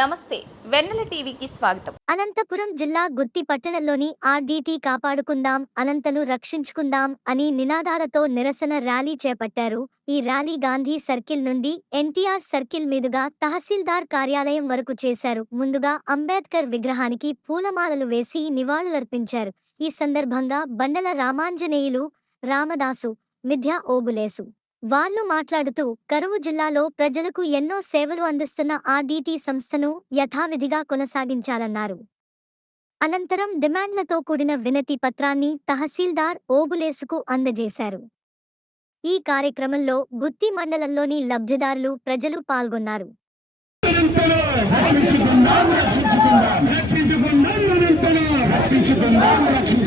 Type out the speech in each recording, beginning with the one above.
నమస్తే వెన్నెల టీవీకి స్వాగతం. అనంతపురం జిల్లా గుత్తి పట్టణంలోని ఆర్డీటీ కాపాడుకుందాం అనంతను రక్షించుకుందాం అని నినాదాలతో నిరసన ర్యాలీ చేపట్టారు. ఈ ర్యాలీ గాంధీ సర్కిల్ నుండి ఎన్టీఆర్ సర్కిల్ మీదుగా తహసీల్దార్ కార్యాలయం వరకు చేశారు. ముందుగా అంబేద్కర్ విగ్రహానికి పూలమాలలు వేసి నివాళులర్పించారు. ఈ సందర్భంగా బండల రామాంజనేయులు రామదాసు మిథ్యా ఓబులేసు. వాళ్ళు మాట్లాడుతూ కరువు జిల్లాలో ప్రజలకు ఎన్నో సేవలు అందిస్తున్న ఆర్డీటీ సంస్థను యథావిధిగా కొనసాగించాలన్నారు. అనంతరం డిమాండ్లతో కూడిన వినతి పత్రాన్ని తహసీల్దార్ ఓబులేసుకు అందజేశారు. ఈ కార్యక్రమంలో గుత్తి మండలంలోని లబ్ధిదారులు ప్రజలు పాల్గొన్నారు. రక్షించుకుందాం రక్షించుకుందాం. రక్షించుకుందాం రక్షించుకుందాం రక్షించుకుందాం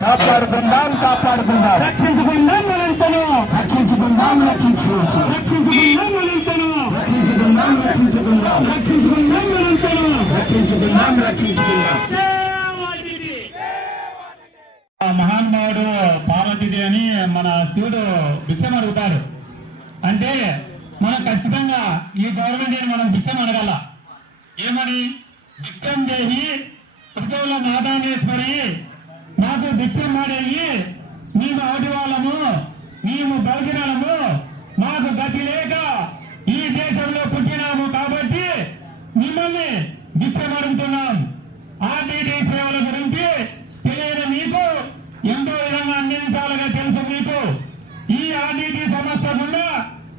కాపాడుకుందాం కాపాడుకుందాం. రక్షించుకుందాం మనంతను రక్షించుకుందాం రక్షించుకుందాం. రక్షించుకుందాం మనంతను రక్షించుకుందాం రక్షించుకుందాం. రక్షించుకుందాం మనంతను రక్షించుకుందాం రక్షించుకుందాం. మహానుభావుడు పార్వతీదేవి అని మన శివుడు భిక్షం అడుగుతాడు. అంటే మనం ఖచ్చితంగా ఈ గవర్నమెంట్ మనం భిక్షం అడగల? ఏమని? భిక్షం చేసి పృథ్వీల నాదానేశ్వరి. నాకు భిక్షం మాడేయి. మేము ఆటి వాళ్ళము మేము బలిగినాము మాకు గతి లేక ఈ దేశంలో పుట్టినాము కాబట్టి మిమ్మల్ని భిక్షం అడుగుతున్నాం. ఆర్టీడీ సేవల గురించి తెలియని మీకు ఎంతో విధంగా అన్ని విధాలుగా తెలుసు మీకు. ఈ ఆర్టీడీ సమస్య గుండా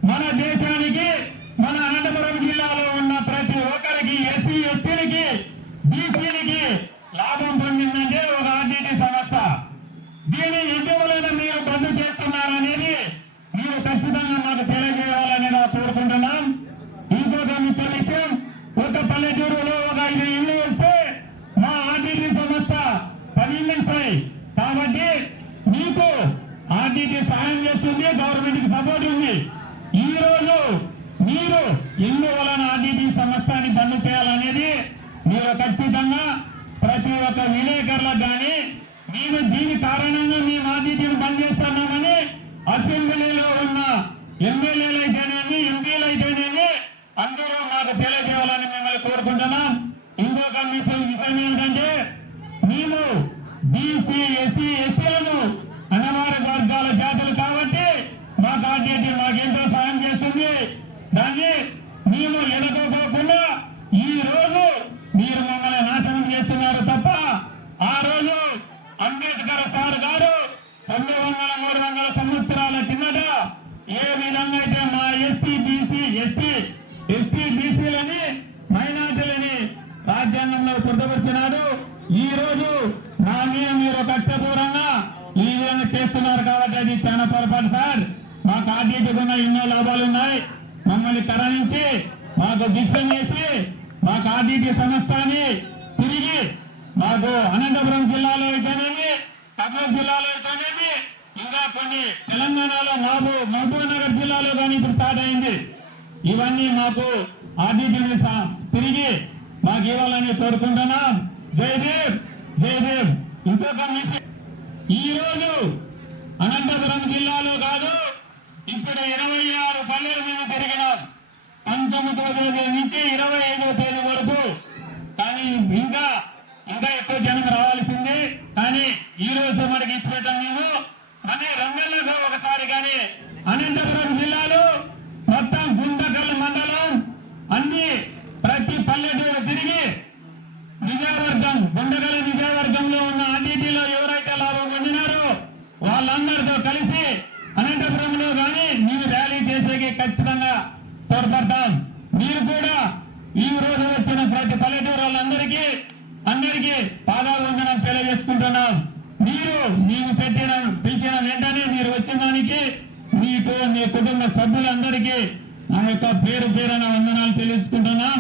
మన దేశాన్ని మన అనంతపురం జిల్లాలో ఉన్న ప్రతి ఎస్సీలకి బీసీలకి లాభం పొందిందంటే ఒక ఆర్డీటీ సంస్థ. దీన్ని ఎందువలన మీరు బంద్ చేస్తున్నారనేది మీరు ఖచ్చితంగా మాకు తెలియజేయాలని నేను కోరుకుంటున్నాం. ఇంకొక ముఖ్య విషయం ఒక పల్లెటూరులో ఒక ఐదు ఇళ్ళు వస్తే మా ఆర్డీటీ సంస్థ పది ఇల్లు ఇస్తాయి కాబట్టి మీకు ఆర్డీటీ సహాయం చేస్తుంది గవర్నమెంట్కి సపోర్ట్ ఉంది. ఈ రోజు మీరు ఇల్లు వలన ఆర్టీటీ సంస్థని బంద్ చేయాలనేది మీరు ఖచ్చితంగా ప్రతి ఒక్క విలేకరులకు కానీ మేము దీని కారణంగా మేము ఆర్టీటీని బంద్ చేస్తున్నామని అసెంబ్లీలో ఉన్న ఎమ్మెల్యేలు అయితేనేమి ఎంపీలు అయితేనేమి అందరూ మాకు తెలియజేయాలని మిమ్మల్ని కోరుకుంటున్నాం. ఇంకొక విషయం విషయం ఏంటంటే మేము బీసీ ఎస్సీ ఎస్సీలను అన్నవారి వర్గాల జాతులు కాబట్టి మా ఆర్టీటీ మాకెంతో సాయం చేస్తుంది. దాన్ని మేము ఎనుకోకుండా ఈ రోజు మీరు మమ్మల్ని నాశనం చేస్తున్నారు తప్ప ఆ రోజు అంబేద్కర్ సార్ గారు తొమ్మిది వందల మూడు వందల సంవత్సరాల కిందట ఏ విధంగా అయితే మా ఎస్టీ బీసీ ఎస్టీ ఎస్టీ బీసీలని మైనార్టీలని రాజ్యాంగంలో పొందవచ్చినారు ఈ రోజు నా మీద మీరు కక్షపూరంగా ఈ విధంగా చేస్తున్నారు కాబట్టి అది చాలా పొరపాటు సార్. మాకు ఆర్టీసీకున్న ఎన్నో లాభాలు ఉన్నాయి మమ్మల్ని తరలించి మాకు దీక్ష చేసి మాకు ఆర్టీటీ సంస్థని తిరిగి మాకు అనంతపురం జిల్లాలో అయితేనేమి కర్నూలు జిల్లాలో అయితేనేమి ఇంకా కొన్ని తెలంగాణలో మాకు మహబూబ్ నగర్ జిల్లాలో కానీ ఇప్పుడు స్టార్ట్ అయింది. ఇవన్నీ మాకు ఆర్టీటీని తిరిగి మాకు ఇవ్వాలని కోరుకుంటున్నాం. జయదేవ్ జయదేవ్ ఇంకొక ఈ రోజు అనంతపురం జిల్లాలో కాదు ఇప్పుడు ఇరవై ఆరు పల్లెలు మేము పంతొమ్మిదవ తేదీ నుంచి ఇరవై ఐదవ తేదీ వరకు. కానీ ఇంకా ఇంకా ఎక్కువ జనం రావాల్సింది. కానీ ఈ రోజు మనకి ఇచ్చి పెట్టాం మేము. కానీ రెండేళ్ళుగా ఒకసారి కానీ అనంతపురం జిల్లాలో మొత్తం గుండకల్ మండలం అన్ని ప్రతి పల్లెటూరు తిరిగి విజయవర్గం గుండకల్ విజయవర్గంలో ఉన్న అన్నిటిలో ఎవరైతే లాభం పొందినారో వాళ్ళందరితో కలిసి అనంతపురంలో కానీ మేము ర్యాలీ చేసేకి ఖచ్చితంగా తోడ్పడతాం. మీరు కూడా ఈ రోజు వచ్చిన ప్రతి పల్లెటూరు వాళ్ళందరికీ అందరికీ పాదాభివందనం తెలియజేసుకుంటున్నాం. మీరు మేము పెట్టిన పిలిచిన వెంటనే మీరు వచ్చిన దానికి మీకు మీ కుటుంబ సభ్యులందరికీ నా యొక్క పేరు పేరున వందనాలు తెలియజేసుకుంటున్నాం.